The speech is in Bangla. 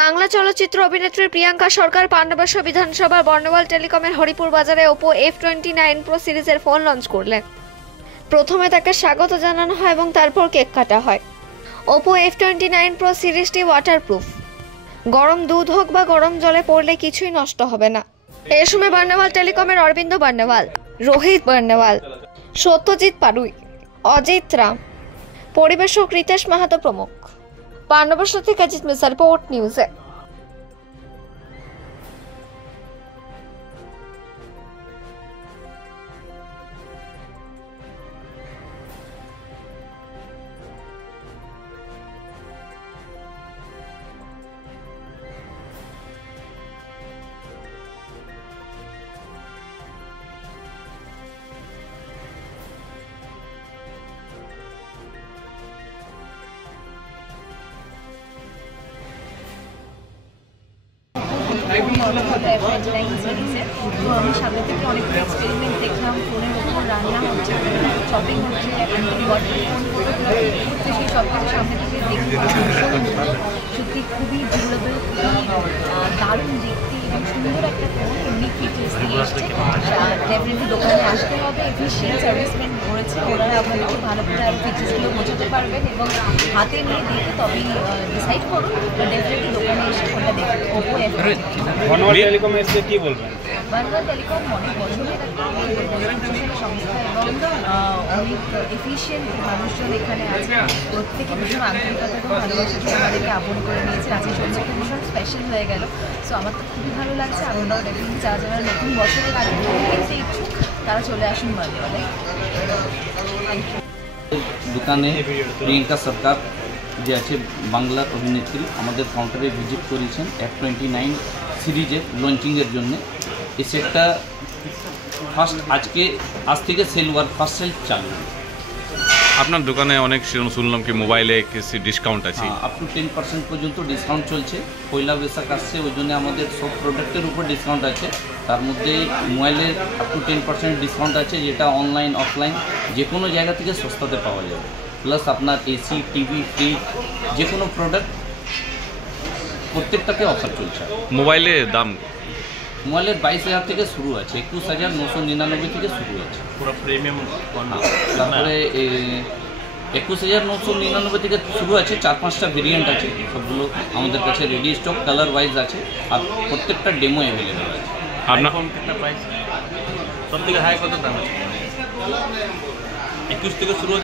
বাংলা চলচ্চিত্র অভিনেত্রী প্রিয়াঙ্কা সরকার পান্ডবেশ্বর বিধানসভা বর্ণওয়াল টেলিকমের হরিপুর বাজারে ওপো F29 Pro সিরিজের ফোন লঞ্চ করলেন। প্রথমে তাকে স্বাগত জানানো হয় এবং তারপর কেক কাটা হয়। ওপো F29 Pro সিরিজটি ওয়াটারপ্রুফ, গরম দুধ হোক বা গরম জলে পড়লে কিছুই নষ্ট হবে না। এ সময় বর্ণওয়াল টেলিকমের অরবিন্দ বর্ণওয়াল, রোহিত বর্ণওয়াল, সত্যজিৎ পাড়ুই, অজিত রাম, পরিবেশক রিতেশ মাহাতো প্রমুখ। পান্ডবেশ্বর থেকে অজিত মিশ্র, রিপোর্ট নিউজে। আমি সামনে থেকে অনেক এক্সপেরিমেন্ট দেখলাম, ফোনের ওপর রান্না হচ্ছে, শপিং হচ্ছে, সেই সব কিছু সামনে থেকে দেখতে সত্যি খুবই ডিউরেবল, খুবই দারুণ দেখতে এবং সুন্দর একটা ফোন। এমনি ফিচার্স দিয়ে এসছে, ডেফিনেটলি দোকানে আসতে হবে। এফিশিয়েন্ট সার্ভিসমেন্ট করেছে, ওরা আপনাদেরকে ভালো করে আরও ফিচার্সগুলো বোঝাতে পারবেন এবং হাতে নিয়ে দেখে তবেই ডিসাইড করুন। ডেফিনেটলি দোকানে এসে ফোনটা দেখুন। ওপো বর্ণওয়াল টেলিকম এসে কি বলবেন? বর্ণওয়াল টেলিকম অনেক বছরের একটা সংস্থা এবং অনেক এফিশিয়েন্ট মানুষজন এখানে আছে। প্রত্যেকে ভীষণ আন্তরিকতা এবং ভালোবাসার জন্য আমাদেরকে আপন করে নিয়েছে। আজকে সন্ধ্যাটা ভীষণ স্পেশাল হয়ে গেল। সো আমার তো খুবই ভালো লাগছে। আপনারাও দেখুন, যারা যারা নতুন বছরের আগে কিনতে ইচ্ছুক তারা চলে আসুন বর্ণওয়ালে। Thank you. দোকানে প্রিয়াঙ্কা সরকার যে আছে বাংলার অভিনেত্রী আমাদের কাউন্টারে ভিজিট করেছেন F29 সিরিজের লঞ্চিংয়ের জন্য। এই সেটটা আজ থেকে ফার্স্ট সেল চালু। আপনার দোকানে অনেক শুনলাম কি মোবাইলে কিছু ডিসকাউন্ট আছে, আপ টু 10% পর্যন্ত ডিসকাউন্ট চলছে। পয়লা বৈশাখ আসছে, ওই জন্য আমাদের সব প্রোডাক্টের উপর ডিসকাউন্ট আছে। তার মধ্যে মোবাইলের আপ টু 10% ডিসকাউন্ট আছে, যেটা অনলাইন অফলাইন যে কোনো জায়গা থেকে সস্তাতে পাওয়া যাবে। প্লাস আপনার এসি, টিভি, ফ্রিজ যে কোনো প্রোডাক্ট প্রত্যেকটাতে অফার চলছে। মোবাইলের দাম মোবাইলের 22,000 থেকে শুরু আছে, 21,999 থেকে শুরু আছে পুরো প্রিমিয়াম। তারপরে 21,999 থেকে শুরু আছে। 4-5টা ভেরিয়েন্ট আছে, সবগুলো আমাদের কাছে রেডি স্টক কালার ওয়াইজ আছে আর প্রত্যেকটা ডেমো অ্যাভেলেবেল আছে। আপনার ফোন কিतना প্রাইস? সব থেকে হাই কত দাম আছে? 21 থেকে শুরু।